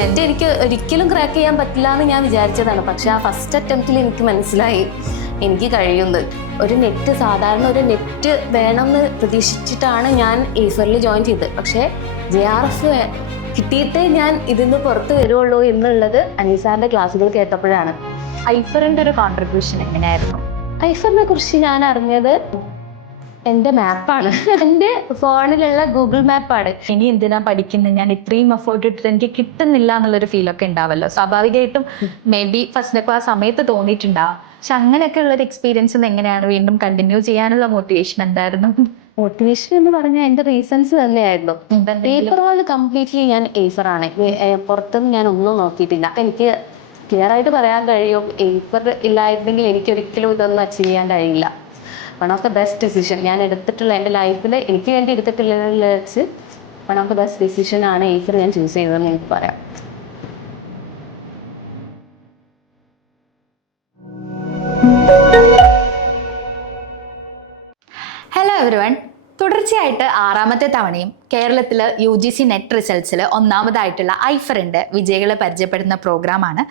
എനിക്ക് ഒരിക്കലും ക്രാക്ക് ചെയ്യാൻ പറ്റില്ല എന്ന് ഞാൻ വിചാരിച്ചതാണ്. പക്ഷെ ആ ഫസ്റ്റ് അറ്റംപ്റ്റിൽ എനിക്ക് മനസ്സിലായി എനിക്ക് കഴിയുന്നത്. സാധാരണ ഒരു നെറ്റ് വേണമെന്ന് പ്രതീക്ഷിച്ചിട്ടാണ് ഞാൻ എയ്ഫറിൽ ജോയിൻ ചെയ്തത്. പക്ഷേ JRF കിട്ടിയിട്ടേ ഞാൻ ഇതിന്ന് പുറത്ത് വരുള്ളൂ എന്നുള്ളത് അനീസാറിന്റെ ക്ലാസ്സുകൾ കേട്ടപ്പോഴാണ്. ഐഫറിന്റെ ഒരു കോൺട്രിബ്യൂഷൻ എങ്ങനെയായിരുന്നു? ഐഫറിനെ കുറിച്ച് ഞാൻ അറിഞ്ഞത് എൻ്റെ മാപ്പാണ്, എൻ്റെ ഫോണിലുള്ള ഗൂഗിൾ മാപ്പാണ്. ഇനി എന്തിനാ പഠിക്കുന്നത്, ഞാൻ ഇത്രയും എഫേർട്ട് ഇട്ടിട്ട് എനിക്ക് കിട്ടുന്നില്ല എന്നുള്ളൊരു ഫീലൊക്കെ ഉണ്ടാവല്ലോ. സ്വാഭാവികമായിട്ടും മേ ബി ഫസ്റ്റ് ആ സമയത്ത് തോന്നിയിട്ടുണ്ടാവും. പക്ഷെ അങ്ങനെയൊക്കെ ഉള്ളൊരു എക്സ്പീരിയൻസ് എങ്ങനെയാണ് വീണ്ടും കണ്ടിന്യൂ ചെയ്യാനുള്ള മോട്ടിവേഷൻ എന്തായിരുന്നു? മോട്ടിവേഷൻ എന്ന് പറഞ്ഞാൽ എൻ്റെ റീസൺസ് തന്നെയായിരുന്നു. പേപ്പർ കൊണ്ട് കംപ്ലീറ്റ്ലി ഞാൻ എയ്ഫറാണ്. പുറത്തുനിന്ന് ഞാൻ ഒന്നും നോക്കിയിട്ടില്ല. എനിക്ക് ക്ലിയർ ആയിട്ട് പറയാൻ കഴിയും, എയ്ഫർ ഇല്ലായിരുന്നെങ്കിൽ എനിക്കൊരിക്കലും ഇതൊന്നും അച്ചീവ് ചെയ്യാൻ കഴിയില്ല. One of the best decision ഞാൻ എടുത്തിട്ടുള്ള എൻ്റെ ലൈഫിൽ എനിക്ക് വേണ്ടി എടുത്തിട്ടുള്ളതിൽ വെച്ച് one of the best decision ആണ് എയ്ഫർ ഞാൻ ചൂസ് ചെയ്തതെന്ന് എനിക്ക് പറയാം. ഹലോ എവരിവൺ, തുടർച്ചയായിട്ട് 6ാമത്തെ തവണയും കേരളത്തിൽ UGC നെറ്റ് റിസൾട്ട്സിൽ ഒന്നാമതായിട്ടുള്ള ഐഫറിൻ്റെ വിജയികളെ പരിചയപ്പെടുന്ന പ്രോഗ്രാമാണ്.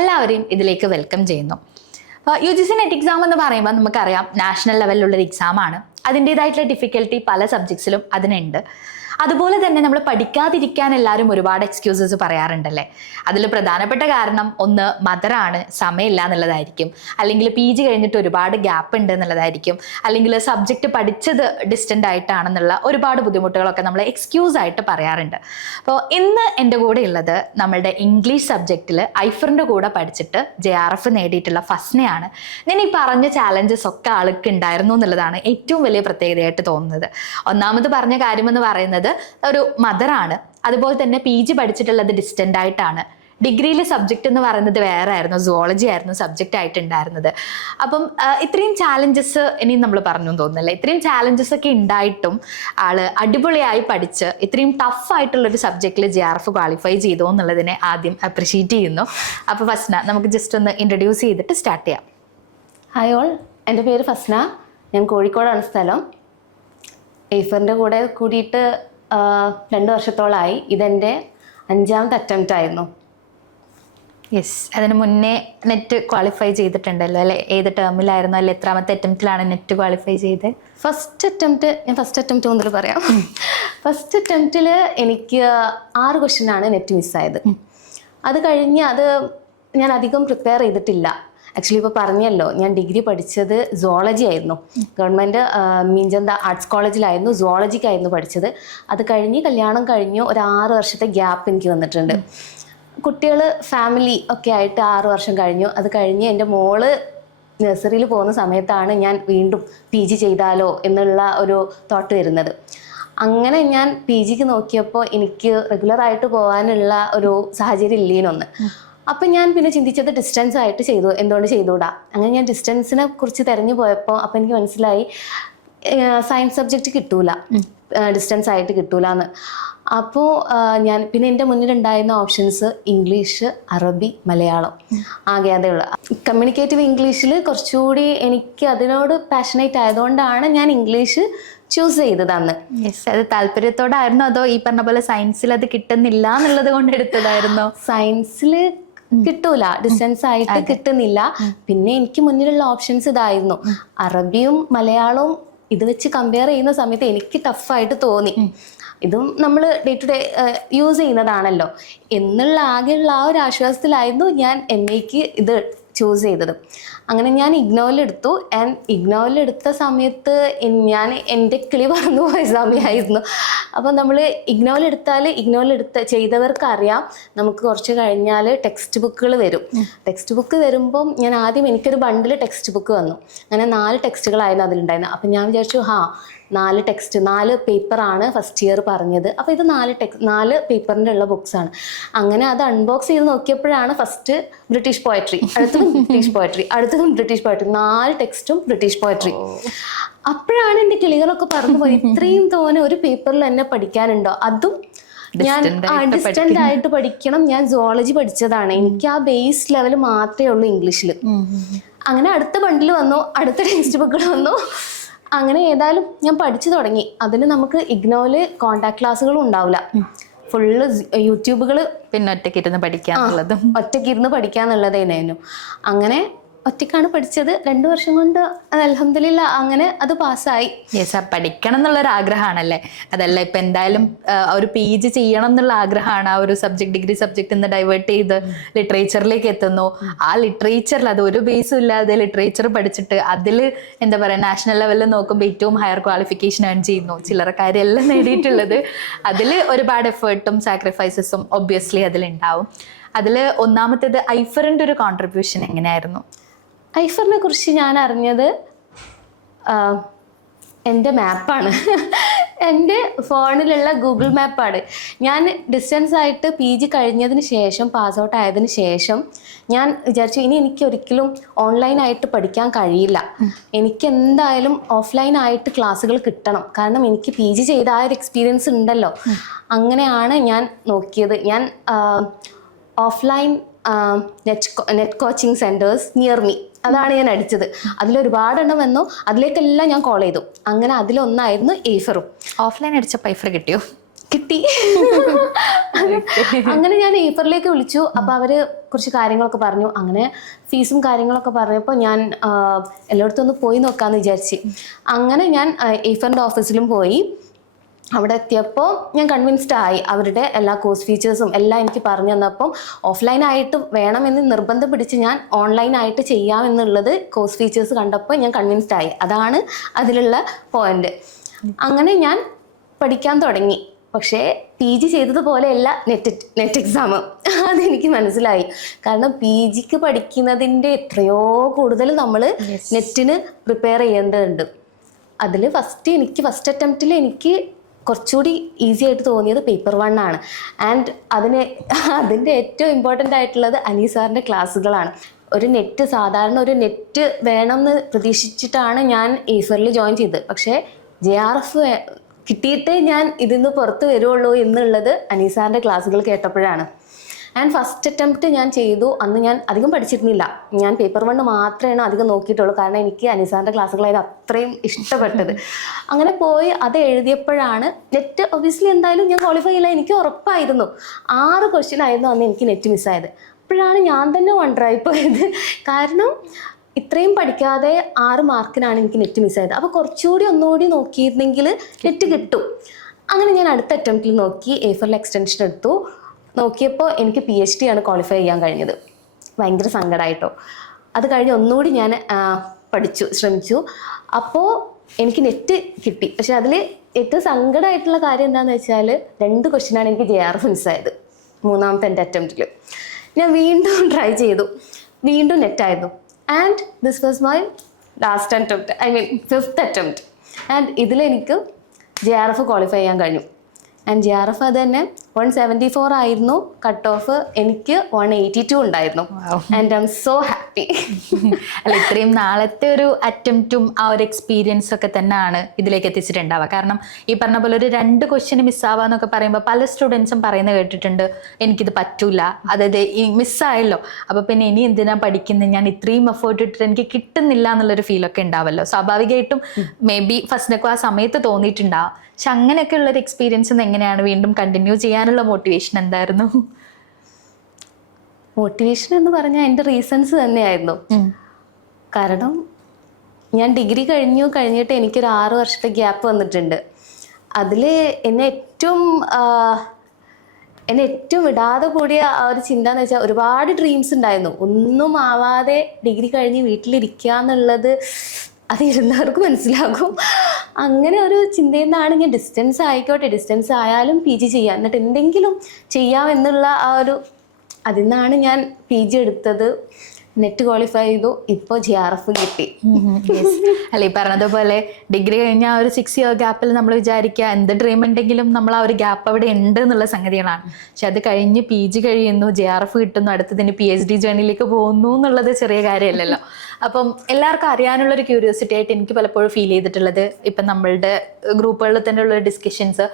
എല്ലാവരെയും ഇതിലേക്ക് വെൽക്കം ചെയ്യുന്നു. UGC നെറ്റ് എക്സാം എന്ന് പറയുമ്പോൾ നമുക്കറിയാം നാഷണൽ ലെവലിലുള്ളൊരു എക്സാമാണ്. അതിൻ്റേതായിട്ടുള്ള ഡിഫിക്കൽട്ടി പല സബ്ജക്ട്സിലും അതിനുണ്ട്. അതുപോലെ തന്നെ നമ്മൾ പഠിക്കാതിരിക്കാൻ എല്ലാവരും ഒരുപാട് എക്സ്ക്യൂസസ് പറയാറുണ്ടല്ലേ. അതിൽ പ്രധാനപ്പെട്ട കാരണം ഒന്ന് മദറാണ്, സമയമില്ല എന്നുള്ളതായിരിക്കും, അല്ലെങ്കിൽ PG കഴിഞ്ഞിട്ട് ഒരുപാട് ഗ്യാപ്പ് ഉണ്ട് എന്നുള്ളതായിരിക്കും, അല്ലെങ്കിൽ സബ്ജക്റ്റ് പഠിച്ചത് ഡിസ്റ്റൻ്റ് ആയിട്ടാണെന്നുള്ള ഒരുപാട് ബുദ്ധിമുട്ടുകളൊക്കെ നമ്മൾ എക്സ്ക്യൂസ് ആയിട്ട് പറയാറുണ്ട്. അപ്പോൾ ഇന്ന് എൻ്റെ കൂടെ ഉള്ളത് നമ്മളുടെ ഇംഗ്ലീഷ് സബ്ജക്റ്റിൽ ഐഫറിൻ്റെ കൂടെ പഠിച്ചിട്ട് JRF നേടിയിട്ടുള്ള ഫസ്നയാണ്. ഞാൻ ഈ പറഞ്ഞ ചാലഞ്ചസ് ഒക്കെ ആൾക്ക് ഉണ്ടായിരുന്നു എന്നുള്ളതാണ് ഏറ്റവും വലിയ പ്രത്യേകതയായിട്ട് തോന്നുന്നത്. ഒന്നാമത് പറഞ്ഞ കാര്യമെന്ന് പറയുന്നത് ഒരു മദറാണ്. അതുപോലെ തന്നെ PG പഠിച്ചിട്ടുള്ളത് ഡിസ്റ്റൻ്റ് ആയിട്ടാണ്. ഡിഗ്രിയിലെ സബ്ജക്റ്റ് എന്ന് പറയുന്നത് വേറെ ആയിരുന്നു, സുവോളജി ആയിരുന്നു സബ്ജക്റ്റ് ആയിട്ടുണ്ടായിരുന്നത്. അപ്പം ഇത്രയും ചാലഞ്ചസ് ഇനിയും നമ്മൾ പറഞ്ഞു തോന്നുന്നില്ല. ഇത്രയും ചാലഞ്ചസ് ഒക്കെ ഉണ്ടായിട്ടും ആള് അടിപൊളിയായി പഠിച്ച് ഇത്രയും ടഫ് ആയിട്ടുള്ളൊരു സബ്ജക്റ്റിൽ JRF ക്വാളിഫൈ ചെയ്തു എന്നുള്ളതിനെ ആദ്യം അപ്രിഷ്യേറ്റ് ചെയ്യുന്നു. അപ്പോൾ ഫസ്ന, നമുക്ക് ജസ്റ്റ് ഒന്ന് ഇൻട്രൊഡ്യൂസ് ചെയ്തിട്ട് സ്റ്റാർട്ട് ചെയ്യാം. ഹായ് ഓൾ, എൻ്റെ പേര് ഫസ്ന. ഞാൻ കോഴിക്കോടാണ് സ്ഥലം. എയ്ഫറിൻ്റെ കൂടെ കൂടിയിട്ട് 2 വർഷത്തോളമായി. ഇതെൻ്റെ 5ാമത്തെ അറ്റംപ്റ്റ് ആയിരുന്നു. യെസ്, അതിന് മുന്നേ നെറ്റ് ക്വാളിഫൈ ചെയ്തിട്ടുണ്ടല്ലോ അല്ലേ? ഏത് ടേമിലായിരുന്നു, അല്ലെ എത്രാമത്തെ അറ്റംപ്റ്റിലാണ് നെറ്റ് ക്വാളിഫൈ ചെയ്തത്? ഫസ്റ്റ് അറ്റംപ്റ്റ് മുതൽ പറയാം. ഫസ്റ്റ് അറ്റംപ്റ്റിൽ എനിക്ക് 6 ക്വസ്റ്റ്യനാണ് നെറ്റ് മിസ്സായത്. അത് കഴിഞ്ഞ് ഞാൻ അധികം പ്രിപ്പയർ ചെയ്തിട്ടില്ല. ആക്ച്വലി ഇപ്പോൾ പറഞ്ഞല്ലോ, ഞാൻ ഡിഗ്രി പഠിച്ചത് സുവോളജി ആയിരുന്നു. ഗവൺമെൻറ് മീഞ്ചന്ത ആർട്സ് കോളേജിലായിരുന്നു, സുവോളജിക്കായിരുന്നു പഠിച്ചത്. അത് കഴിഞ്ഞ് കല്യാണം കഴിഞ്ഞു ഒരു 6 വർഷത്തെ ഗ്യാപ്പ് എനിക്ക് വന്നിട്ടുണ്ട്. കുട്ടികൾ, ഫാമിലി ഒക്കെ ആയിട്ട് 6 വർഷം കഴിഞ്ഞു. അത് കഴിഞ്ഞ് എൻ്റെ മോള് നഴ്സറിയിൽ പോകുന്ന സമയത്താണ് ഞാൻ വീണ്ടും PG ചെയ്താലോ എന്നുള്ള ഒരു തോട്ട് വരുന്നത്. അങ്ങനെ ഞാൻ PGക്ക് നോക്കിയപ്പോൾ എനിക്ക് റെഗുലറായിട്ട് പോകാനുള്ള ഒരു സാഹചര്യം ഇല്ലേനൊന്ന്. അപ്പം ഞാൻ പിന്നെ ചിന്തിച്ചത് ഡിസ്റ്റൻസ് ആയിട്ട് എന്തുകൊണ്ട് ചെയ്തുകൂടാ. അങ്ങനെ ഞാൻ ഡിസ്റ്റൻസിനെ കുറിച്ച് തിരഞ്ഞു പോയപ്പോൾ അപ്പം എനിക്ക് മനസ്സിലായി സയൻസ് സബ്ജക്റ്റ് കിട്ടൂല, ഡിസ്റ്റൻസ് ആയിട്ട് കിട്ടൂല എന്ന്. അപ്പോൾ പിന്നെ എൻ്റെ മുന്നിലുണ്ടായിരുന്ന ഓപ്ഷൻസ് ഇംഗ്ലീഷ്, അറബി, മലയാളം ആകെ അതേ ഉള്ളൂ. കമ്മ്യൂണിക്കേറ്റീവ് ഇംഗ്ലീഷിൽ കുറച്ചുകൂടി എനിക്ക് അതിനോട് പാഷനേറ്റ് ആയതുകൊണ്ടാണ് ഞാൻ ഇംഗ്ലീഷ് ചൂസ് ചെയ്തത് അന്ന്. യെസ്, അത് താല്പര്യത്തോടായിരുന്നോ അതോ ഈ പറഞ്ഞ പോലെ സയൻസിൽ അത് കിട്ടുന്നില്ല എന്നുള്ളത് കൊണ്ട് എടുത്തതായിരുന്നോ? സയൻസിൽ കിട്ടൂല, ഡിസ്റ്റൻസ് ആയിട്ട് കിട്ടുന്നില്ല. പിന്നെ എനിക്ക് മുന്നിലുള്ള ഓപ്ഷൻസ് ഇതായിരുന്നു. അറബിയും മലയാളവും ഇത് വെച്ച് കമ്പയർ ചെയ്യുന്ന സമയത്ത് എനിക്ക് ടഫായിട്ട് തോന്നി. ഇതും നമ്മൾ ഡേ ടു ഡേ യൂസ് ചെയ്യുന്നതാണല്ലോ എന്നുള്ള ആകെയുള്ള ആ ഒരു ആശ്വാസത്തിലായിരുന്നു ഞാൻ MAക്ക് ഇത് ചൂസ് ചെയ്തത്. അങ്ങനെ ഞാൻ ഇഗ്നോയിലെടുത്തു. ആൻഡ് ഇഗ്നോയിലെടുത്ത സമയത്ത് എൻ്റെ കിളി പറന്നു പോയ സമയമായിരുന്നു. അപ്പോൾ നമ്മൾ ഇഗ്നോയിലെടുത്ത ചെയ്തവർക്ക് അറിയാം, നമുക്ക് കുറച്ച് കഴിഞ്ഞാൽ ടെക്സ്റ്റ് ബുക്കുകൾ വരും. ടെക്സ്റ്റ് ബുക്ക് വരുമ്പം എനിക്കൊരു ബണ്ടിൽ ടെക്സ്റ്റ് ബുക്ക് വന്നു. അങ്ങനെ 4 ടെക്സ്റ്റുകളായിരുന്നു അതിലുണ്ടായിരുന്നത്. അപ്പം ഞാൻ വിചാരിച്ചു 4 പേപ്പറാണ് ഫസ്റ്റ് ഇയർ പറഞ്ഞത്. അപ്പോൾ ഇത് 4 പേപ്പറിൻ്റെ ഉള്ള ബുക്സാണ്. അങ്ങനെ അത് അൺബോക്സ് ചെയ്ത് നോക്കിയപ്പോഴാണ് ഫസ്റ്റ് ബ്രിട്ടീഷ് പോയട്രി, അടുത്തതും ബ്രിട്ടീഷ് പോയട്രി, അടുത്തതും ബ്രിട്ടീഷ് പോയട്രി, 4 ടെക്സ്റ്റും ബ്രിട്ടീഷ് പോയട്രി. അപ്പോഴാണ് എൻ്റെ കിളികളൊക്കെ പറഞ്ഞു പോയി, ഇത്രയും തോനെ ഒരു പേപ്പറിൽ തന്നെ പഠിക്കാനുണ്ടോ? അതും ഞാൻ ഡിസ്റ്റന്റ് ആയിട്ട് പഠിക്കണം. ഞാൻ സുവോളജി പഠിച്ചതാണ്, എനിക്ക് ആ ബേസ് ലെവൽ മാത്രമേ ഉള്ളൂ ഇംഗ്ലീഷിൽ. അങ്ങനെ അടുത്ത ബണ്ടിൽ വന്നു, അടുത്ത ടെക്സ്റ്റ് ബുക്കുകൾ വന്നു. അങ്ങനെ ഏതായാലും ഞാൻ പഠിച്ചു തുടങ്ങി. അതിന് നമുക്ക് ഇഗ്നോയില് കോണ്ടാക്ട് ക്ലാസ്സുകളും ഉണ്ടാവില്ല. ഫുള്ള് യൂട്യൂബുകൾ പിന്നെ ഒറ്റയ്ക്ക് ഇരുന്ന് പഠിക്കാന്നുള്ളതും. ഒറ്റയ്ക്ക് ഇരുന്ന് പഠിക്കാന്നുള്ളതേനു. അങ്ങനെ ഒറ്റയ്ക്കാണ് പഠിച്ചത്. 2 വർഷം കൊണ്ട് അൽഹംദുലില്ലാ അങ്ങനെ അത് പാസ്സായി. യെസ്, പഠിക്കണം എന്നുള്ളൊരു ആഗ്രഹമാണല്ലേ? അതല്ല ഇപ്പൊ എന്തായാലും ഒരു PG ചെയ്യണം എന്നുള്ള ആഗ്രഹമാണ്. ആ ഒരു സബ്ജക്ട്, ഡിഗ്രി സബ്ജക്ട് നിന്ന് ഡൈവേർട്ട് ചെയ്ത് ലിറ്ററേച്ചറിലേക്ക് എത്തുന്നു. ആ ലിറ്ററേച്ചറിൽ അത് ഒരു ബേസും ഇല്ലാതെ ലിറ്ററേച്ചർ പഠിച്ചിട്ട് അതിൽ എന്താ പറയുക, നാഷണൽ ലെവലിൽ നോക്കുമ്പോൾ ഏറ്റവും ഹയർ ക്വാളിഫിക്കേഷൻ ഏൺ ചെയ്യുന്നു. ചില്ലറ കാര്യമെല്ലാം നേടിയിട്ടുള്ളത്. അതിൽ ഒരുപാട് എഫേർട്ടും സാക്രിഫൈസസും ഒബ്വിയസ്ലി അതിലുണ്ടാവും. അതിൽ ഒന്നാമത്തേത് ഐഫറിന്റെ ഒരു കോൺട്രിബ്യൂഷൻ എങ്ങനെയായിരുന്നു? ഐഫറിനെ കുറിച്ച് ഞാൻ അറിഞ്ഞത് എൻ്റെ മാപ്പാണ്. എൻ്റെ ഫോണിലുള്ള ഗൂഗിൾ മാപ്പാണ്. ഞാൻ ഡിസ്റ്റൻസ് ആയിട്ട് PG കഴിഞ്ഞതിന് ശേഷം, പാസ് ഔട്ട് ആയതിന് ശേഷം ഞാൻ വിചാരിച്ചു ഇനി എനിക്ക് ഒരിക്കലും ഓൺലൈനായിട്ട് പഠിക്കാൻ കഴിയില്ല. എനിക്ക് എന്തായാലും ഓഫ്ലൈനായിട്ട് ക്ലാസ്സുകൾ കിട്ടണം. കാരണം എനിക്ക് PG ചെയ്ത ആ ഒരു എക്സ്പീരിയൻസ് ഉണ്ടല്ലോ. അങ്ങനെയാണ് ഞാൻ നോക്കിയത്. ഞാൻ offline net coaching centres near me അതാണ് ഞാൻ അടിച്ചത്. അതിലൊരുപാടെണ്ണം വന്നു. അതിലേക്കെല്ലാം ഞാൻ കോൾ ചെയ്തു. അങ്ങനെ അതിലൊന്നായിരുന്നു ഐഫറും. ഓഫ്ലൈൻ അടിച്ചപ്പോൾ ഐഫർ കിട്ടിയോ? കിട്ടി. അങ്ങനെ ഞാൻ ഐഫറിലേക്ക് വിളിച്ചു. അപ്പോൾ അവർ കുറച്ച് കാര്യങ്ങളൊക്കെ പറഞ്ഞു. അങ്ങനെ ഫീസും കാര്യങ്ങളൊക്കെ പറഞ്ഞപ്പോൾ ഞാൻ എല്ലായിടത്തും ഒന്ന് പോയി നോക്കാമെന്ന് വിചാരിച്ച്. അങ്ങനെ ഞാൻ ഐഫറിൻ്റെ ഓഫീസിലും പോയി. അവിടെ എത്തിയപ്പോൾ ഞാൻ കൺവിൻസ്ഡ് ആയി. അവരുടെ എല്ലാ കോഴ്സ് ഫീച്ചേഴ്സും എല്ലാം എനിക്ക് പറഞ്ഞു തന്നപ്പം ഓഫ്ലൈനായിട്ട് വേണമെന്ന് നിർബന്ധം പിടിച്ച് ഞാൻ ഓൺലൈനായിട്ട് ചെയ്യാമെന്നുള്ളത് കോഴ്സ് ഫീച്ചേഴ്സ് കണ്ടപ്പോൾ ഞാൻ കൺവിൻസ്ഡ് ആയി. അതാണ് അതിലുള്ള പോയിന്റ്. അങ്ങനെ ഞാൻ പഠിക്കാൻ തുടങ്ങി. പക്ഷേ PG ചെയ്തതുപോലെയല്ല നെറ്റ് എക്സാം. അതെനിക്ക് മനസ്സിലായി. കാരണം PGക്ക് പഠിക്കുന്നതിൻ്റെ എത്രയോ കൂടുതൽ നമ്മൾ നെറ്റിന് പ്രിപ്പയർ ചെയ്യേണ്ടതുണ്ട്. അതിൽ ഫസ്റ്റ് അറ്റംപ്റ്റിൽ എനിക്ക് കുറച്ചുകൂടി ഈസി ആയിട്ട് തോന്നിയത് പേപ്പർ 1 ആണ്. ആൻഡ് അതിൻ്റെ ഏറ്റവും ഇമ്പോർട്ടൻ്റ് ആയിട്ടുള്ളത് അനി സാറിൻ്റെ ക്ലാസ്സുകളാണ്. സാധാരണ ഒരു നെറ്റ് വേണമെന്ന് പ്രതീക്ഷിച്ചിട്ടാണ് ഞാൻ ഐഫറിൽ ജോയിൻ ചെയ്തത്. പക്ഷേ JRF കിട്ടിയിട്ടേ ഞാൻ ഇതിന്ന് പുറത്ത് വരുള്ളൂ എന്നുള്ളത് അനി സാറിൻ്റെ ക്ലാസ്സുകൾ കേട്ടപ്പോഴാണ്. ആൻഡ് ഫസ്റ്റ് അറ്റംപ്റ്റ് ഞാൻ ചെയ്തു. അന്ന് ഞാൻ അധികം പഠിച്ചിരുന്നില്ല. ഞാൻ പേപ്പർ 1 മാത്രമേ അധികം നോക്കിയിട്ടുള്ളൂ. കാരണം എനിക്ക് അനിസാറിൻ്റെ ക്ലാസ്സുകളായത് അത്രയും ഇഷ്ടപ്പെട്ടത്. അങ്ങനെ പോയി അത് എഴുതിയപ്പോഴാണ് നെറ്റ് ഒബ്വിയസ്ലി എന്തായാലും ഞാൻ ക്വാളിഫൈ ചെയ്യില്ല എനിക്ക് ഉറപ്പായിരുന്നു. 6 ക്വസ്റ്റ്യൻ ആയിരുന്നു അന്ന് എനിക്ക് നെറ്റ് മിസ്സായത്. അപ്പോഴാണ് ഞാൻ തന്നെ വണ്ടറായി പോയത്. കാരണം ഇത്രയും പഠിക്കാതെ 6 മാർക്കിനാണ് എനിക്ക് നെറ്റ് മിസ്സായത്. അപ്പോൾ കുറച്ചുകൂടി ഒന്നുകൂടി നോക്കിയിരുന്നെങ്കിൽ നെറ്റ് കിട്ടും. അങ്ങനെ ഞാൻ അടുത്ത അറ്റംപ്റ്റിൽ നോക്കി. ഐഫറിൽ എക്സ്റ്റൻഷൻ എടുത്തു. നോക്കിയപ്പോൾ എനിക്ക് PhD ആണ് ക്വാളിഫൈ ചെയ്യാൻ കഴിഞ്ഞത്. ഭയങ്കര സങ്കടമായിട്ടോ. അത് കഴിഞ്ഞ് ഒന്നുകൂടി ഞാൻ ശ്രമിച്ചു. അപ്പോൾ എനിക്ക് നെറ്റ് കിട്ടി. പക്ഷെ അതിൽ ഏറ്റവും സങ്കടമായിട്ടുള്ള കാര്യം എന്താണെന്ന് വെച്ചാൽ 2 ക്വസ്റ്റ്യനാണ് എനിക്ക് JRF മിസ്സായത്. 3ാമത്തെ എൻ്റെ അറ്റംപ്റ്റിൽ ഞാൻ വീണ്ടും ട്രൈ ചെയ്തു. വീണ്ടും നെറ്റായിരുന്നു. And this was my last attempt, 5th attempt. And ഇതിലെനിക്ക് JRF ക്വാളിഫൈ ചെയ്യാൻ കഴിഞ്ഞു. ആൻഡ് JRF അത് തന്നെ 174 ആയിരുന്നു കട്ട് ഓഫ്. എനിക്ക് 182 ഉണ്ടായിരുന്നു. And I M so happy. അല്ല, ഇത്രയും നാളത്തെ ഒരു അറ്റംപ്റ്റും ആ ഒരു എക്സ്പീരിയൻസ് ഒക്കെ തന്നെയാണ് ഇതിലേക്ക് എത്തിച്ചിട്ടുണ്ടാവുക. കാരണം ഈ പറഞ്ഞ പോലെ ഒരു 2 ക്വസ്റ്റ്യൻ മിസ്സാവാന്നൊക്കെ പറയുമ്പോൾ പല സ്റ്റുഡൻസും പറയുന്നത് കേട്ടിട്ടുണ്ട്, എനിക്കിത് പറ്റൂല, അതായത് മിസ്സായല്ലോ, അപ്പോൾ പിന്നെ ഇനി എന്തിനാ പഠിക്കുന്നത്, ഞാൻ ഇത്രയും എഫേർട്ട് ഇട്ടിട്ട് എനിക്ക് കിട്ടുന്നില്ല എന്നുള്ളൊരു ഫീലൊക്കെ ഉണ്ടാവല്ലോ. സ്വാഭാവികമായിട്ടും മേ ബി ഫസ്റ്റിനൊക്കെ ആ സമയത്ത് തോന്നിയിട്ടുണ്ടാവും. പക്ഷെ അങ്ങനെയൊക്കെ ഉള്ളൊരു എക്സ്പീരിയൻസ് എങ്ങനെയാണ് വീണ്ടും കണ്ടിന്യൂ ചെയ്യാനുള്ള മോട്ടിവേഷൻ എന്തായിരുന്നു? മോട്ടിവേഷൻ എന്ന് പറഞ്ഞാൽ എൻ്റെ റീസൺസ് തന്നെയായിരുന്നു. കാരണം ഞാൻ ഡിഗ്രി കഴിഞ്ഞിട്ട് എനിക്കൊരു 6 വർഷത്തെ ഗ്യാപ്പ് വന്നിട്ടുണ്ട്. അതിൽ എന്നെ ഏറ്റവും വിടാതെ കൂടിയ ആ ഒരു ചിന്ത എന്ന് വെച്ചാൽ ഒരുപാട് ഡ്രീംസ് ഉണ്ടായിരുന്നു. ഒന്നും ആവാതെ ഡിഗ്രി കഴിഞ്ഞ് വീട്ടിലിരിക്കുക എന്നുള്ളത് അത് ഇരുന്നവർക്ക് മനസ്സിലാകും. അങ്ങനെ ഒരു ചിന്തയിൽ നിന്നാണ് ഞാൻ ഡിസ്റ്റൻസ് ആയിക്കോട്ടെ, ഡിസ്റ്റൻസ് ആയാലും PG ചെയ്യാം, എന്നിട്ട് എന്തെങ്കിലും ചെയ്യാം എന്നുള്ള അതിൽ നിന്നാണ് ഞാൻ PG എടുത്തത്. നെറ്റ് ക്വാളിഫൈ ചെയ്തു. ഇപ്പോൾ JRF കിട്ടി. അല്ല, ഈ പറഞ്ഞതുപോലെ ഡിഗ്രി കഴിഞ്ഞ ആ ഒരു 6 ഇയർ ഗ്യാപ്പിൽ നമ്മൾ വിചാരിക്കുക എന്ത് ഡ്രീം ഉണ്ടെങ്കിലും നമ്മൾ ആ ഒരു ഗ്യാപ്പ് അവിടെ ഉണ്ട് എന്നുള്ള സംഗതികളാണ്. പക്ഷെ അത് കഴിഞ്ഞ് PG കഴിയുന്നു, JRF കിട്ടുന്നു, അടുത്തതിന് PhD ജേർണിയിലേക്ക് പോകുന്നു എന്നുള്ളത് ചെറിയ കാര്യമല്ലല്ലോ. അപ്പം എല്ലാവർക്കും അറിയാനുള്ളൊരു ക്യൂരിയോസിറ്റി ആയിട്ട് എനിക്ക് പലപ്പോഴും ഫീൽ ചെയ്തിട്ടുള്ളത്, ഇപ്പം നമ്മളുടെ ഗ്രൂപ്പുകളിൽ തന്നെ ഉള്ള ഡിസ്കഷൻസ്,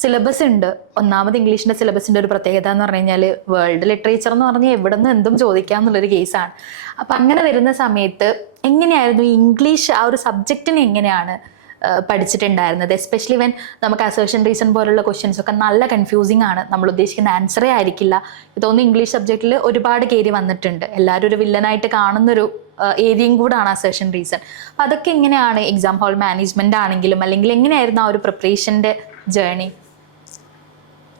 സിലബസ് ഉണ്ട്. ഒന്നാമത് ഇംഗ്ലീഷിൻ്റെ സിലബസിൻ്റെ ഒരു പ്രത്യേകത എന്ന് പറഞ്ഞു കഴിഞ്ഞാൽ വേൾഡ് ലിറ്ററേച്ചർ എന്ന് പറഞ്ഞാൽ എവിടെ നിന്ന് എന്തും ചോദിക്കാം എന്നുള്ളൊരു കേസാണ്. അപ്പം അങ്ങനെ വരുന്ന സമയത്ത് എങ്ങനെയായിരുന്നു ഇംഗ്ലീഷ് ആ ഒരു സബ്ജക്റ്റിനെ എങ്ങനെയാണ് പഠിച്ചിട്ടുണ്ടായിരുന്നത്. എസ്പെഷ്യലി വെൻ നമുക്ക് അസേർഷൻ റീസൺ പോലുള്ള ക്വസ്റ്റ്യൻസ് ഒക്കെ നല്ല കൺഫ്യൂസിങ് ആണ്, നമ്മൾ ഉദ്ദേശിക്കുന്ന ആൻസറേ ആയിരിക്കില്ല. തോന്നുന്നു ഇംഗ്ലീഷ് സബ്ജക്റ്റിൽ ഒരുപാട് കയറി വന്നിട്ടുണ്ട്, എല്ലാവരും ഒരു വില്ലനായിട്ട് കാണുന്നൊരു ഏരിയയും കൂടാണ് അസേർഷൻ റീസൺ. അപ്പം അതൊക്കെ എങ്ങനെയാണ് എക്സാം ഹോൾ മാനേജ്മെന്റ് ആണെങ്കിലും അല്ലെങ്കിൽ എങ്ങനെയായിരുന്നു ആ ഒരു പ്രിപ്പറേഷൻ്റെ ജേർണി?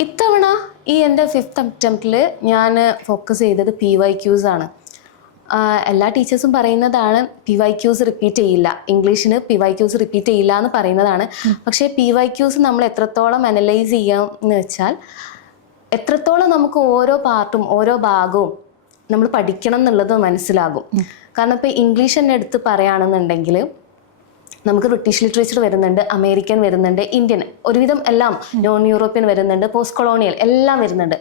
ഇത്തവണ ഈ എൻ്റെ 5th അറ്റംപ്റ്റിൽ ഞാൻ ഫോക്കസ് ചെയ്തത് PYQs ആണ്. എല്ലാ ടീച്ചേഴ്സും പറയുന്നതാണ് PYQs റിപ്പീറ്റ് ചെയ്യില്ല, ഇംഗ്ലീഷിന് PYQs റിപ്പീറ്റ് ചെയ്യില്ല എന്ന് പറയുന്നതാണ്. പക്ഷേ PYQs നമ്മൾ എത്രത്തോളം അനലൈസ് ചെയ്യാം എന്ന് വെച്ചാൽ എത്രത്തോളം നമുക്ക് ഓരോ പാർട്ടും ഓരോ ഭാഗവും നമ്മൾ പഠിക്കണം എന്നുള്ളത് മനസ്സിലാകും. കാരണം ഇപ്പോൾ ഇംഗ്ലീഷ് തന്നെ എടുത്ത് പറയുകയാണെന്നുണ്ടെങ്കിൽ നമുക്ക് ബ്രിട്ടീഷ് ലിറ്ററേച്ചർ വരുന്നുണ്ട്, അമേരിക്കൻ വരുന്നുണ്ട്, ഇന്ത്യൻ, ഒരുവിധം എല്ലാം, നോൺ യൂറോപ്യൻ വരുന്നുണ്ട്, പോസ്റ്റ് കൊളോണിയൽ എല്ലാം വരുന്നുണ്ട്.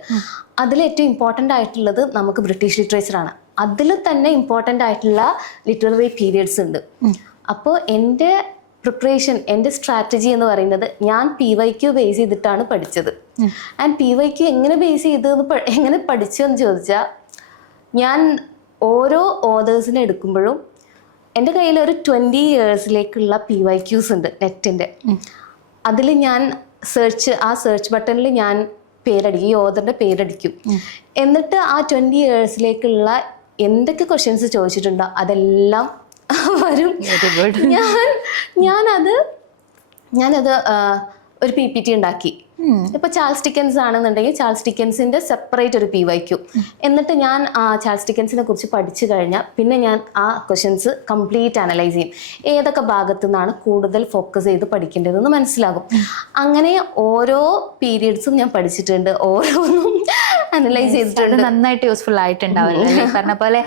അതിൽ ഏറ്റവും ഇമ്പോർട്ടൻ്റ് ആയിട്ടുള്ളത് നമുക്ക് ബ്രിട്ടീഷ് ലിറ്ററേച്ചറാണ്. അതിൽ തന്നെ ഇമ്പോർട്ടൻ്റ് ആയിട്ടുള്ള ലിറ്റററി പീരിയഡ്സ് ഉണ്ട്. അപ്പോൾ എൻ്റെ പ്രിപ്പറേഷൻ, എൻ്റെ സ്ട്രാറ്റജി എന്ന് പറയുന്നത് ഞാൻ PYQ ബേസ് ചെയ്തിട്ടാണ് പഠിച്ചത്. ആൻഡ് PYQ എങ്ങനെ ബേസ് ചെയ്തതെന്ന് എങ്ങനെ പഠിച്ചു എന്ന് ചോദിച്ചാൽ, ഞാൻ ഓരോ ഓതേഴ്സിനെ എടുക്കുമ്പോഴും എൻ്റെ കയ്യിൽ ഒരു 20 ഇയേഴ്സിലേക്കുള്ള PYQs ഉണ്ട് നെറ്റിൻ്റെ. അതിൽ ഞാൻ ആ സെർച്ച് ബട്ടണിൽ ഞാൻ പേരടിക്കും, ഈ ഓതറിൻ്റെ പേരടിക്കും. എന്നിട്ട് ആ 20 ഇയേഴ്സിലേക്കുള്ള എന്തൊക്കെ ക്വസ്റ്റ്യൻസ് ചോദിച്ചിട്ടുണ്ടോ അതെല്ലാം വരും. ഞാനത് ഒരു PPT ഉണ്ടാക്കി. ഇപ്പൊ ചാൾസ് ഡിക്കൻസ് ആണെന്നുണ്ടെങ്കിൽ ചാൾസ് ഡിക്കൻസിന്റെ സെപ്പറേറ്റ് ഒരു PYQ. എന്നിട്ട് ഞാൻ ആ ചാൾസ് ഡിക്കൻസിനെ കുറിച്ച് പഠിച്ചു കഴിഞ്ഞാൽ പിന്നെ ഞാൻ ആ ക്വസ്റ്റ്യൻസ് കംപ്ലീറ്റ് അനലൈസ് ചെയ്യും. ഏതൊക്കെ ഭാഗത്തു നിന്നാണ് കൂടുതൽ ഫോക്കസ് ചെയ്ത് പഠിക്കേണ്ടതെന്ന് മനസ്സിലാകും. അങ്ങനെ ഓരോ പീരിയഡ്സും ഞാൻ പഠിച്ചിട്ടുണ്ട്, ഓരോന്നും അനലൈസ് ചെയ്തിട്ടുണ്ട്. നന്നായിട്ട് യൂസ്ഫുൾ ആയിട്ടുണ്ടാവില്ല. പറഞ്ഞ പോലെ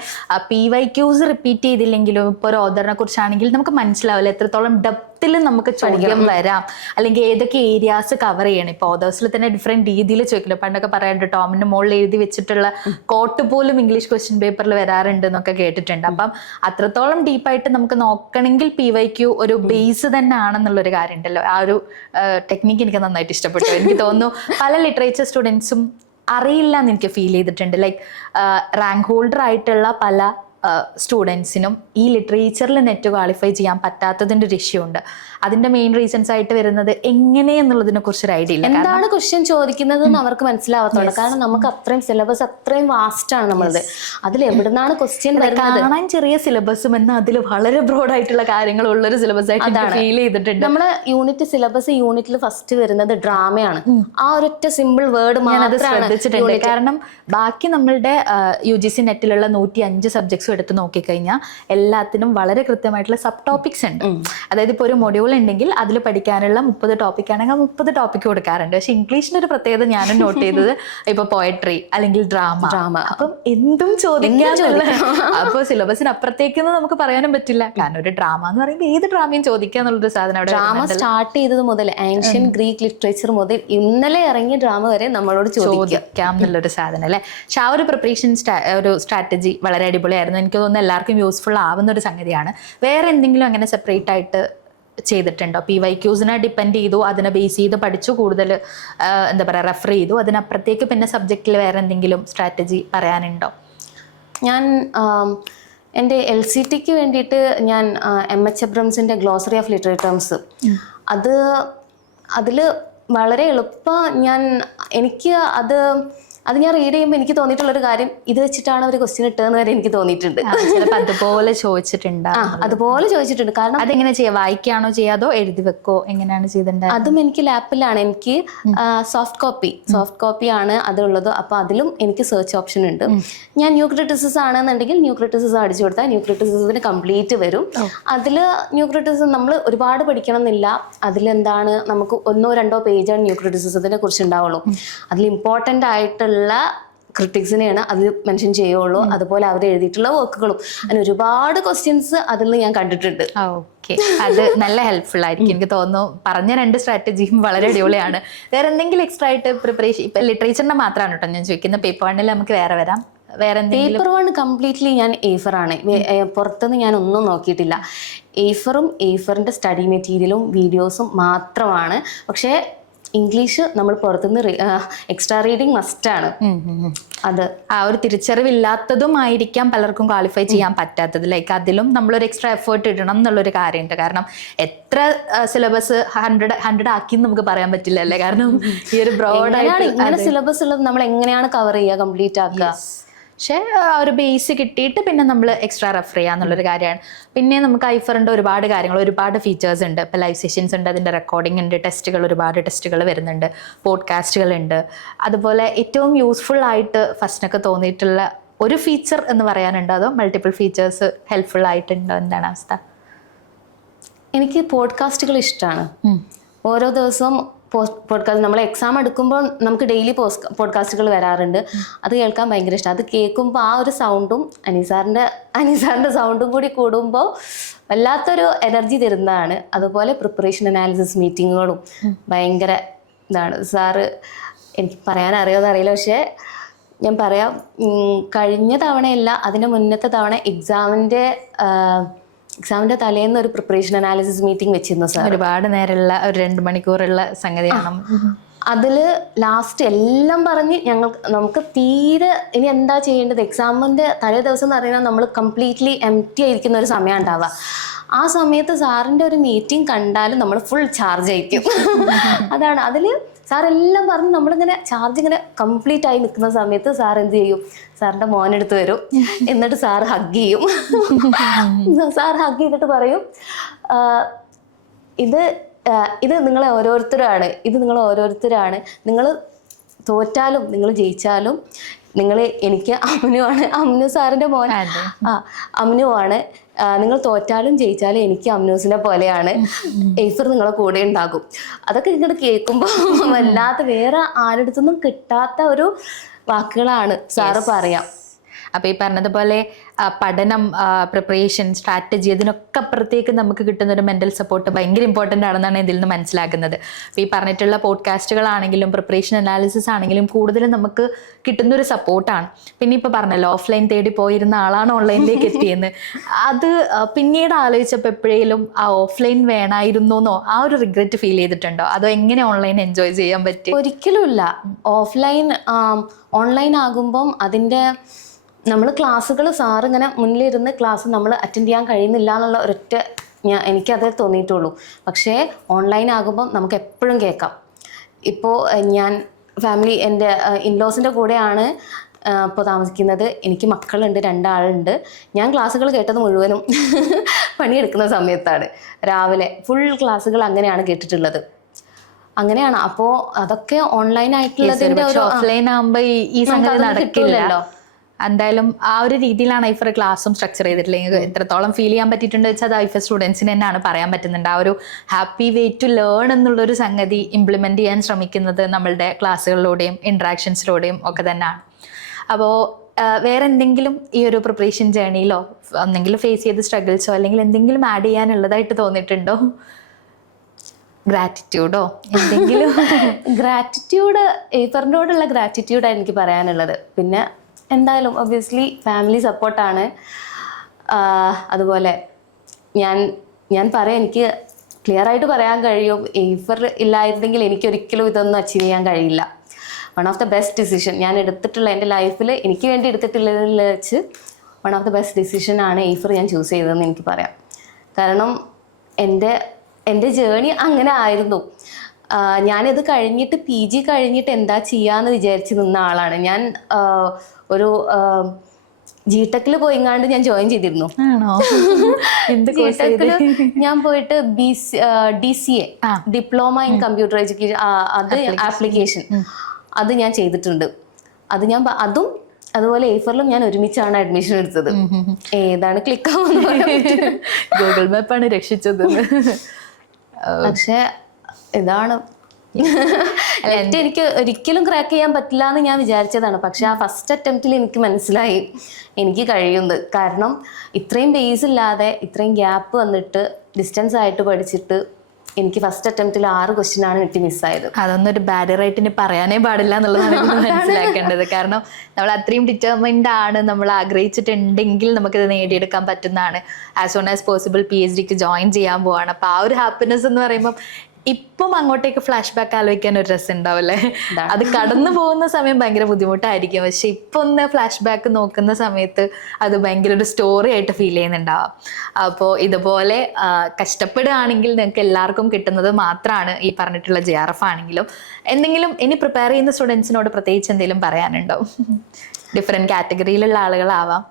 PYQs റിപ്പീറ്റ് ചെയ്തില്ലെങ്കിലും ഇപ്പൊ ഒരു ഓതറിനെ കുറിച്ചാണെങ്കിൽ നമുക്ക് മനസ്സിലാവില്ല എത്രത്തോളം ഡെപ്തിൽ നമുക്ക് ചോദ്യം വരാം, അല്ലെങ്കിൽ ഏതൊക്കെ ഏരിയാസ് കവർ ചെയ്യണം. ഇപ്പൊ ഓതേഴ്സിൽ തന്നെ ഡിഫറെന്റ് രീതിയിൽ ചോദിക്കില്ല. പണ്ടൊക്കെ പറയാറുണ്ട് ടോമിന്റെ മുകളിൽ എഴുതി വെച്ചിട്ടുള്ള കോട്ട് പോലും ഇംഗ്ലീഷ് ക്വസ്റ്റ്യൻ പേപ്പറിൽ വരാറുണ്ട് എന്നൊക്കെ കേട്ടിട്ടുണ്ട്. അപ്പം അത്രത്തോളം ഡീപ്പായിട്ട് നമുക്ക് നോക്കണമെങ്കിൽ PYQ ഒരു ബേസ് തന്നെ ആണെന്നുള്ളൊരു കാര്യം ഉണ്ടല്ലോ. ആ ഒരു ടെക്നിക്ക് എനിക്ക് നന്നായിട്ട് ഇഷ്ടപ്പെട്ടു. എനിക്ക് തോന്നുന്നു പല ലിറ്ററേച്ചർ സ്റ്റുഡൻസും അറിയില്ല എന്ന് എനിക്ക് ഫീൽ ചെയ്തിട്ടുണ്ട്. ലൈക്ക് റാങ്ക് ഹോൾഡർ ആയിട്ടുള്ള പല സ്റ്റുഡൻസിനും ഈ ലിറ്ററേച്ചറിൽ നെറ്റ് ക്വാളിഫൈ ചെയ്യാൻ പറ്റാത്തതിൻ്റെ ഒരു ഇഷ്യൂ ഉണ്ട്. അതിന്റെ മെയിൻ റീസൺസ് ആയിട്ട് വരുന്നത് എങ്ങനെയെന്നുള്ളതിനെ കുറിച്ച് ഒരു ഐഡിയ ഇല്ല. എന്താണ് ക്വസ്റ്റ്യൻ ചോദിക്കുന്നത് എന്ന് അവർക്ക് മനസ്സിലാവാത്തതുകൊണ്ട്. കാരണം നമുക്ക് അത്രയും സിലബസ് അത്രയും വാസ്റ്റ് ആണ് നമ്മളത്. അതിൽ എവിടുന്നാണ് ക്വസ്റ്റ്യൻ വരുന്നത്? കാണാൻ ചെറിയ സിലബസും എന്നാൽ അതിൽ വളരെ ബ്രോഡ് ആയിട്ടുള്ള കാര്യങ്ങൾ ഉള്ളൊരു സിലബസ് ആയിട്ട് ഫീൽ ചെയ്തിട്ടുണ്ട്. നമ്മളെ യൂണിറ്റ് സിലബസ് യൂണിറ്റിൽ ഫസ്റ്റ് വരുന്നത് ഡ്രാമയാണ്. ആ ഒരൊറ്റ സിമ്പിൾ വേർഡ് ഞാനത് ശ്രദ്ധിച്ചിട്ടുണ്ട്. കാരണം ബാക്കി നമ്മളുടെ UGC നെറ്റിലുള്ള 105 സബ്ജക്ട്സും എടുത്ത് നോക്കിക്കഴിഞ്ഞാൽ എല്ലാത്തിനും വളരെ കൃത്യമായിട്ടുള്ള സബ് ടോപ്പിക്സ് ഉണ്ട്. അതായത് ഇപ്പോൾ ഒരു മൊഡ്യൂൾ ഉണ്ടെങ്കിൽ അതിൽ പഠിക്കാനുള്ള 30 ടോപ്പിക് ആണെങ്കിൽ 30 ടോപ്പിക് കൊടുക്കാറുണ്ട്. പക്ഷെ ഇംഗ്ലീഷിന്റെ ഒരു പ്രത്യേകത ഞാനും നോട്ട് ചെയ്തത് ഇപ്പൊ പോയട്രി അല്ലെങ്കിൽ ഡ്രാമ. അപ്പം എന്തും ചോദിക്കാനുള്ള, അപ്പൊ സിലബസിന് അപ്പുറത്തേക്ക് നമുക്ക് പറയാനും പറ്റില്ല. കാരണം ഒരു ഡ്രാമ എന്ന് പറയുമ്പോൾ ഏത് ഡ്രാമയും ചോദിക്കാന്നുള്ളൊരു സാധനം അവിടെ. ഡ്രാമ സ്റ്റാർട്ട് ചെയ്തത് മുതൽ ഏൻഷ്യൻ ഗ്രീക്ക് ലിറ്ററേച്ചർ മുതൽ ഇന്നലെ ഇറങ്ങിയ ഡ്രാമ വരെ നമ്മളോട് ചോദിക്കാം എന്നുള്ളൊരു സാധനം അല്ലെ. പക്ഷെ ആ ഒരു പ്രിപ്പറേഷൻ ഒരു സ്ട്രാറ്റജി വളരെ അടിപൊളിയായിരുന്നു. എനിക്ക് തോന്നുന്നു എല്ലാവർക്കും യൂസ്ഫുൾ ആവുന്ന ഒരു സംഗതിയാണ്. വേറെ എന്തെങ്കിലും അങ്ങനെ സെപ്പറേറ്റ് ആയിട്ട് ചെയ്തിട്ടുണ്ടോ? PYQs ഡിപ്പെൻഡ് ചെയ്തു, അതിനെ ബേസ് ചെയ്ത് പഠിച്ചു, കൂടുതൽ എന്താ പറയുക റെഫർ ചെയ്തു, അതിനപ്പുറത്തേക്ക് പിന്നെ സബ്ജക്റ്റിൽ വേറെ എന്തെങ്കിലും സ്ട്രാറ്റജി പറയാനുണ്ടോ? ഞാൻ എൻ്റെ LCTക്ക് വേണ്ടിയിട്ട് ഞാൻ MH എബ്രംസിൻ്റെ ഗ്ലോസറി ഓഫ് ലിറ്റററി ടേംസ് അതിൽ വളരെ എളുപ്പം എനിക്ക് അത് ഞാൻ റീഡ് ചെയ്യുമ്പോൾ എനിക്ക് തോന്നിയിട്ടുള്ളൊരു കാര്യം, ഇത് വെച്ചിട്ടാണ് ഒരു ക്വസ്റ്റ്യൻ ഇട്ടതെന്ന് വരെ എനിക്ക് തോന്നിയിട്ടുണ്ട്. ചിലപ്പോൾ അതുപോലെ ചോദിച്ചിട്ടുണ്ട്. അതുപോലെ ചോദിച്ചിട്ടുണ്ട്. കാരണം അതെങ്ങനെ ചെയ്യാം? വായിക്കുകയാണോ ചെയ്യാതോ എഴുതി വെക്കോ? എങ്ങനെയാണ് ചെയ്തിട്ടുണ്ടായത്? അതും എനിക്ക് ലാപ്പിലാണ്. എനിക്ക് സോഫ്റ്റ് കോപ്പി ആണ് അതുള്ളത്. അപ്പോൾ അതിലും എനിക്ക് സെർച്ച് ഓപ്ഷൻ ഉണ്ട്. ഞാൻ ന്യൂ ക്രിറ്റിസിസം ആണെന്നുണ്ടെങ്കിൽ ന്യൂ ക്രിറ്റിസിസം അടിച്ചു കൊടുത്താൽ ന്യൂ ക്രിറ്റിസിസത്തിന് കംപ്ലീറ്റ് വരും. അതിൽ ന്യൂ ക്രിറ്റിസിസം നമ്മൾ ഒരുപാട് പഠിക്കണം എന്നില്ല. അതിലെന്താണ് നമുക്ക് 1-2 പേജാണ് ന്യൂ ക്രിറ്റിസിസത്തിനെ കുറിച്ച് ഉണ്ടാവുള്ളൂ. അതിൽ ഇമ്പോർട്ടൻ്റ് ആയിട്ടുള്ള ക്രിറ്റിക്സിനെയാണ് അത് മെൻഷൻ ചെയ്യുള്ളൂ. അതുപോലെ അവർ എഴുതിയിട്ടുള്ള വർക്കുകളും അങ്ങനെ ഒരുപാട് ക്വസ്റ്റ്യൻസ് അതിൽ നിന്ന് ഞാൻ കണ്ടിട്ടുണ്ട്. ഓക്കെ, അത് നല്ല ഹെൽപ്ഫുൾ ആയിരിക്കും. എനിക്ക് തോന്നുന്നു പറഞ്ഞ 2 സ്ട്രാറ്റജിയും വളരെ അടിപൊളിയാണ്. വേറെ എന്തെങ്കിലും എക്സ്ട്രാ ആയിട്ട് പ്രിപ്പറേഷൻ? ഇപ്പൊ ലിറ്ററേച്ചറിന്റെ മാത്രമാണ് കേട്ടോ ഞാൻ ചോദിക്കുന്നത്. പേപ്പർ 1 നമുക്ക് വേറെ വരാം. പേപ്പർ 1 കംപ്ലീറ്റ്ലി ഞാൻ ഏഫറാണ്. പുറത്തുനിന്ന് ഞാൻ ഒന്നും നോക്കിയിട്ടില്ല. ഏഫറിന്റെ സ്റ്റഡി മെറ്റീരിയലും വീഡിയോസും മാത്രമാണ്. പക്ഷേ ഇംഗ്ലീഷ് നമ്മൾ പുറത്തുനിന്ന് എക്സ്ട്രാ റീഡിങ് മസ്റ്റാണ്. അത് ആ ഒരു തിരിച്ചറിവില്ലാത്തതും ആയിരിക്കാം പലർക്കും ക്വാളിഫൈ ചെയ്യാൻ പറ്റാത്തത്. ലൈക്ക് അതിലും നമ്മളൊരു എക്സ്ട്രാ എഫേർട്ട് ഇടണം എന്നുള്ളൊരു കാര്യമുണ്ട്. കാരണം എത്ര സിലബസ് 100 ആക്കി നമുക്ക് പറയാൻ പറ്റില്ല അല്ലേ? കാരണം ഈ ഒരു ബ്രോഡായിട്ട് ഇങ്ങനെ സിലബസ് ഉള്ളത് നമ്മൾ എങ്ങനെയാണ് കവർ ചെയ്യുക, കംപ്ലീറ്റ് ആക്കുക? പക്ഷേ ഒരു ബേസ് കിട്ടിയിട്ട് പിന്നെ നമ്മൾ എക്സ്ട്രാ റെഫർ ചെയ്യുക എന്നുള്ളൊരു കാര്യമാണ്. പിന്നെ നമുക്ക് ഐഫറിൻ്റെ ഒരുപാട് കാര്യങ്ങൾ, ഒരുപാട് ഫീച്ചേഴ്സ് ഉണ്ട്. ഇപ്പോൾ ലൈവ് സെഷൻസ് ഉണ്ട്, അതിൻ്റെ റെക്കോർഡിംഗ് ഉണ്ട്, ഒരുപാട് ടെസ്റ്റുകൾ വരുന്നുണ്ട്, പോഡ്കാസ്റ്റുകൾ ഉണ്ട്. അതുപോലെ ഏറ്റവും യൂസ്ഫുൾ ആയിട്ട് ഫസ്റ്റിനൊക്കെ തോന്നിയിട്ടുള്ള ഒരു ഫീച്ചർ എന്ന് പറയാനുണ്ടോ, അതോ മൾട്ടിപ്പിൾ ഫീച്ചേഴ്സ് ഹെൽപ്ഫുൾ ആയിട്ടുണ്ടോ? എന്താണ് അവസ്ഥ? എനിക്ക് പോഡ്കാസ്റ്റുകൾ ഇഷ്ടമാണ്. ഓരോ ദിവസവും പോഡ്കാസ്റ്റ്, നമ്മൾ എക്സാം എടുക്കുമ്പോൾ നമുക്ക് ഡെയിലി പോഡ്കാസ്റ്റുകൾ വരാറുണ്ട്. അത് കേൾക്കാൻ ഭയങ്കര ഇഷ്ടം. അത് കേൾക്കുമ്പോൾ ആ ഒരു സൗണ്ടും അനീസാറിൻ്റെ സൗണ്ടും കൂടി കൂടുമ്പോൾ വല്ലാത്തൊരു എനർജി തരുന്നതാണ്. അതുപോലെ പ്രിപ്പറേഷൻ അനാലിസിസ് മീറ്റിങ്ങുകളും ഭയങ്കര ഇതാണ്. സാറ് എനിക്ക് പറയാൻ അറിയാമെന്ന് അറിയില്ല, പക്ഷേ ഞാൻ പറയാം, കഴിഞ്ഞ തവണയല്ല അതിൻ്റെ മുന്നത്തെ തവണ എക്സാമിൻ്റെ തലേന്ന് ഒരു പ്രിപ്പറേഷൻ അനാലിസിസ് മീറ്റിംഗ് വെച്ചിരുന്നു സാർ. ഒരുപാട് നേരമുള്ള ഒരു 2 മണിക്കൂറുള്ള സംഗതിയാണ്. അതിൽ ലാസ്റ്റ് എല്ലാം പറഞ്ഞ് നമുക്ക് തീരെ ഇനി എന്താ ചെയ്യേണ്ടത്, എക്സാമിൻ്റെ തലേ ദിവസം എന്ന് പറയുന്നത് നമ്മൾ കംപ്ലീറ്റ്ലി എംപ്റ്റി ആയിരിക്കുന്ന ഒരു സമയം ഉണ്ടാവുക. ആ സമയത്ത് സാറിൻ്റെ ഒരു മീറ്റിംഗ് കണ്ടാലും നമ്മൾ ഫുൾ ചാർജ് ആയിരിക്കും. അതാണ് അതിൽ സാർ എല്ലാം പറഞ്ഞ് നമ്മളിങ്ങനെ ചാർജ് ഇങ്ങനെ കംപ്ലീറ്റ് ആയി നിൽക്കുന്ന സമയത്ത് സാർ എന്ത് ചെയ്യും, സാറിൻ്റെ മോനെടുത്ത് വരും, എന്നിട്ട് സാർ ഹഗ് ചെയ്യും. സാർ ഹഗ് ചെയ്തിട്ട് പറയും, ഇത് നിങ്ങളെ ഓരോരുത്തരാണ്, നിങ്ങൾ തോറ്റാലും നിങ്ങൾ ജയിച്ചാലും എനിക്ക് അമ്നു സാറിൻ്റെ മോൻ അമ്നുവാണ്, നിങ്ങൾ തോറ്റാലും ജയിച്ചാലും എനിക്ക് അമ്നൂസിനെ പോലെയാണ്, എയ്ഫർ നിങ്ങളെ കൂടെ ഉണ്ടാകും. അതൊക്കെ ഇങ്ങോട്ട് കേൾക്കുമ്പോൾ വല്ലാത്ത വേറെ ആരുടെടുത്തൊന്നും കിട്ടാത്ത ഒരു വാക്കുകളാണ് സാറ് പറയാം. അപ്പോൾ ഈ പറഞ്ഞതുപോലെ പഠനം, പ്രിപ്പറേഷൻ, സ്ട്രാറ്റജി, അതിനൊക്കെ അപ്പുറത്തേക്ക് നമുക്ക് കിട്ടുന്ന ഒരു മെൻ്റൽ സപ്പോർട്ട് ഭയങ്കര ഇമ്പോർട്ടൻ്റ് ആണെന്നാണ് ഇതിൽ നിന്ന് മനസ്സിലാക്കുന്നത്. അപ്പോൾ ഈ പറഞ്ഞിട്ടുള്ള പോഡ്കാസ്റ്റുകളാണെങ്കിലും പ്രിപ്പറേഷൻ അനാലിസിസ് ആണെങ്കിലും കൂടുതലും നമുക്ക് കിട്ടുന്നൊരു സപ്പോർട്ടാണ്. പിന്നെ ഇപ്പോൾ പറഞ്ഞല്ലോ ഓഫ്ലൈൻ തേടി പോയിരുന്ന ആളാണ് ഓൺലൈനിലേക്ക് എത്തിയെന്ന്. അത് പിന്നീട് ആലോചിച്ചപ്പോൾ എപ്പോഴേലും ആ ഓഫ്ലൈൻ വേണമായിരുന്നു എന്നോ ആ ഒരു റിഗ്രറ്റ് ഫീൽ ചെയ്തിട്ടുണ്ടോ? അതോ എങ്ങനെ ഓൺലൈൻ എൻജോയ് ചെയ്യാൻ പറ്റി? ഒരിക്കലുമില്ല. ഓൺലൈൻ ആകുമ്പം അതിൻ്റെ നമ്മൾ ക്ലാസ്സുകൾ സാർ ഇങ്ങനെ മുന്നിലിരുന്ന് ക്ലാസ് നമ്മൾ അറ്റൻഡ് ചെയ്യാൻ കഴിയുന്നില്ല എന്നുള്ള എനിക്കതേ തോന്നിയിട്ടുള്ളൂ. പക്ഷേ ഓൺലൈൻ ആകുമ്പം നമുക്ക് എപ്പോഴും കേൾക്കാം. ഇപ്പോൾ ഞാൻ എൻ്റെ ഇൻലോസിൻ്റെ കൂടെയാണ് ഇപ്പോൾ താമസിക്കുന്നത്. എനിക്ക് മക്കളുണ്ട്, 2 ആളുണ്ട്. ഞാൻ ക്ലാസ്സുകൾ കേട്ടത് മുഴുവനും പണിയെടുക്കുന്ന സമയത്താണ്. രാവിലെ ഫുൾ ക്ലാസ്സുകൾ അങ്ങനെയാണ് കേട്ടിട്ടുള്ളത്. അങ്ങനെയാണ്. അപ്പോൾ അതൊക്കെ ഓൺലൈൻ ആയിട്ടുള്ളതിൻ്റെ ഒരു ഓഫ്ലൈൻ ആകുമ്പോൾ ഈ സംഗതി നടക്കില്ലല്ലോ. എന്തായാലും ആ ഒരു രീതിയിലാണ് ഐഫർ ക്ലാസ്സും സ്ട്രക്ചർ ചെയ്തിട്ടില്ലെങ്കിൽ എത്രത്തോളം ഫീൽ ചെയ്യാൻ പറ്റിയിട്ടുണ്ട് വെച്ചാൽ അത് ഐഫർ സ്റ്റുഡൻസിന് തന്നെയാണ് പറയാൻ പറ്റുന്നുണ്ട്. ആ ഒരു ഹാപ്പി വേ ടു ലേൺ എന്നുള്ളൊരു സംഗതി ഇംപ്ലിമെൻറ്റ് ചെയ്യാൻ ശ്രമിക്കുന്നത് നമ്മളുടെ ക്ലാസ്സുകളിലൂടെയും ഇൻട്രാക്ഷൻസിലൂടെയും ഒക്കെ തന്നെയാണ്. അപ്പോൾ വേറെ എന്തെങ്കിലും ഈ ഒരു പ്രിപ്പറേഷൻ ജേർണിയിലോ എന്തെങ്കിലും ഫേസ് ചെയ്ത് സ്ട്രഗിൾസോ അല്ലെങ്കിൽ എന്തെങ്കിലും ആഡ് ചെയ്യാനുള്ളതായിട്ട് തോന്നിയിട്ടുണ്ടോ? ഗ്രാറ്റിറ്റ്യൂഡോ എന്തെങ്കിലും? ഗ്രാറ്റിറ്റ്യൂഡ്, ഐഫറിനോടുള്ള ഗ്രാറ്റിറ്റ്യൂഡാണ് എനിക്ക് പറയാനുള്ളത്. പിന്നെ എന്തായാലും ഒബ്വിയസ്ലി ഫാമിലി സപ്പോർട്ടാണ്. അതുപോലെ ഞാൻ പറയാം, എനിക്ക് ക്ലിയർ ആയിട്ട് പറയാൻ കഴിയും, ഐഫർ ഇല്ലായിരുന്നെങ്കിൽ എനിക്കൊരിക്കലും ഇതൊന്നും അച്ചീവ് ചെയ്യാൻ കഴിയില്ല. One of the best decision ഞാൻ എടുത്തിട്ടുള്ള എൻ്റെ ലൈഫിൽ എനിക്ക് വേണ്ടി എടുത്തിട്ടുള്ളതിൽ വെച്ച് വൺ ഓഫ് ദ ബെസ്റ്റ് ഡിസിഷനാണ് ഐഫർ ഞാൻ ചൂസ് ചെയ്തതെന്ന് എനിക്ക് പറയാം. കാരണം എൻ്റെ ജേണി അങ്ങനെ ആയിരുന്നു. ഞാനിത് കഴിഞ്ഞിട്ട് PG കഴിഞ്ഞിട്ട് എന്താ ചെയ്യാന്ന് വിചാരിച്ച് നിന്ന ആളാണ് ഞാൻ. ഒരു GTECൽ പോയിങ്ങാണ്ട് ഞാൻ ജോയിൻ ചെയ്തിരുന്നു. GTECൽ ഞാൻ പോയിട്ട് DCA diploma in computer education, അത് ആപ്ലിക്കേഷൻ, അത് ഞാൻ ചെയ്തിട്ടുണ്ട്. അതും അതുപോലെ ഐഫറിലും ഞാൻ ഒരുമിച്ചാണ് അഡ്മിഷൻ എടുത്തത്. ഏതാണ് ക്ലിക്ക് ആവുന്നത്? ഗൂഗിൾ മാപ്പാണ് രക്ഷിച്ചത്. പക്ഷെ ഇതാണ് എനിക്ക് ഒരിക്കലും ക്രാക്ക് ചെയ്യാൻ പറ്റില്ല എന്ന് ഞാൻ വിചാരിച്ചതാണ്. പക്ഷെ ആ ഫസ്റ്റ് അറ്റംപ്റ്റിൽ എനിക്ക് മനസ്സിലായി എനിക്ക് കഴിയുന്നത്. കാരണം ഇത്രയും ബേസ് ഇല്ലാതെ ഇത്രയും ഗ്യാപ്പ് വന്നിട്ട് ഡിസ്റ്റൻസ് ആയിട്ട് പഠിച്ചിട്ട് എനിക്ക് ഫസ്റ്റ് അറ്റംപ്റ്റിൽ 6 ക്വസ്റ്റ്യൻ കിട്ടി മിസ്സായത്. അതൊന്നും ഒരു ബാരിയറായിട്ട് ഇനി പറയാനേ പാടില്ല എന്നുള്ളതാണ് മനസ്സിലാക്കേണ്ടത്. കാരണം നമ്മൾ അത്രയും ഡിറ്റർമിൻഡ് ആണ്, നമ്മൾ ആഗ്രഹിച്ചിട്ടുണ്ടെങ്കിൽ നമുക്കിത് നേടിയെടുക്കാൻ പറ്റുന്നതാണ്. ആസ് സൂൺ ആസ് പോസിബിൾ PhDക്ക് ജോയിൻ ചെയ്യാൻ പോവാണ്. അപ്പോൾ ആ ഒരു ഹാപ്പിനെസ് എന്ന് പറയുമ്പോൾ ഇപ്പം അങ്ങോട്ടേക്ക് ഫ്ലാഷ് ബാക്ക് ആലോചിക്കാൻ ഒരു രസം ഉണ്ടാവില്ലേ? അത് കടന്നു പോകുന്ന സമയം ഭയങ്കര ബുദ്ധിമുട്ടായിരിക്കും, പക്ഷെ ഇപ്പൊ ഒന്ന് ഫ്ലാഷ് ബാക്ക് നോക്കുന്ന സമയത്ത് അത് ഭയങ്കര ഒരു സ്റ്റോറി ആയിട്ട് ഫീൽ ചെയ്യുന്നുണ്ടാവാം. അപ്പോൾ ഇതുപോലെ കഷ്ടപ്പെടുകയാണെങ്കിൽ നിങ്ങൾക്ക് എല്ലാവർക്കും കിട്ടുന്നത് മാത്രമാണ് ഈ പറഞ്ഞിട്ടുള്ള JRF ആണെങ്കിലും. എന്തെങ്കിലും ഇനി പ്രിപ്പയർ ചെയ്യുന്ന സ്റ്റുഡൻസിനോട് പ്രത്യേകിച്ച് എന്തെങ്കിലും പറയാനുണ്ടോ? ഡിഫറെന്റ് കാറ്റഗറിയിലുള്ള ആളുകളാവാം.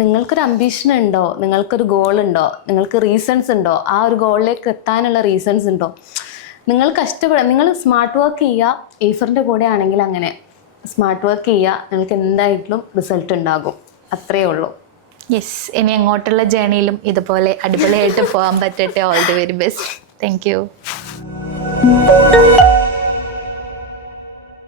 നിങ്ങൾക്കൊരു അംബീഷൻ ഉണ്ടോ, നിങ്ങൾക്കൊരു ഗോൾ ഉണ്ടോ, നിങ്ങൾക്ക് റീസൺസ് ഉണ്ടോ, ആ ഒരു ഗോളിലേക്ക് എത്താനുള്ള റീസൺസ് ഉണ്ടോ, നിങ്ങൾ കഷ്ടപ്പെടുക, നിങ്ങൾ സ്മാർട്ട് വർക്ക് ചെയ്യുക. എയ്ഫറിൻ്റെ കൂടെ ആണെങ്കിൽ അങ്ങനെ സ്മാർട്ട് വർക്ക് ചെയ്യുക, നിങ്ങൾക്ക് എന്തായിട്ടും റിസൾട്ട് ഉണ്ടാകും. അത്രയേ ഉള്ളൂ. യെസ്, ഇനി അങ്ങോട്ടുള്ള ജേണിയിലും ഇതുപോലെ അടിപൊളിയായിട്ട് പോകാൻ പറ്റട്ടെ. All the very best. Thank U.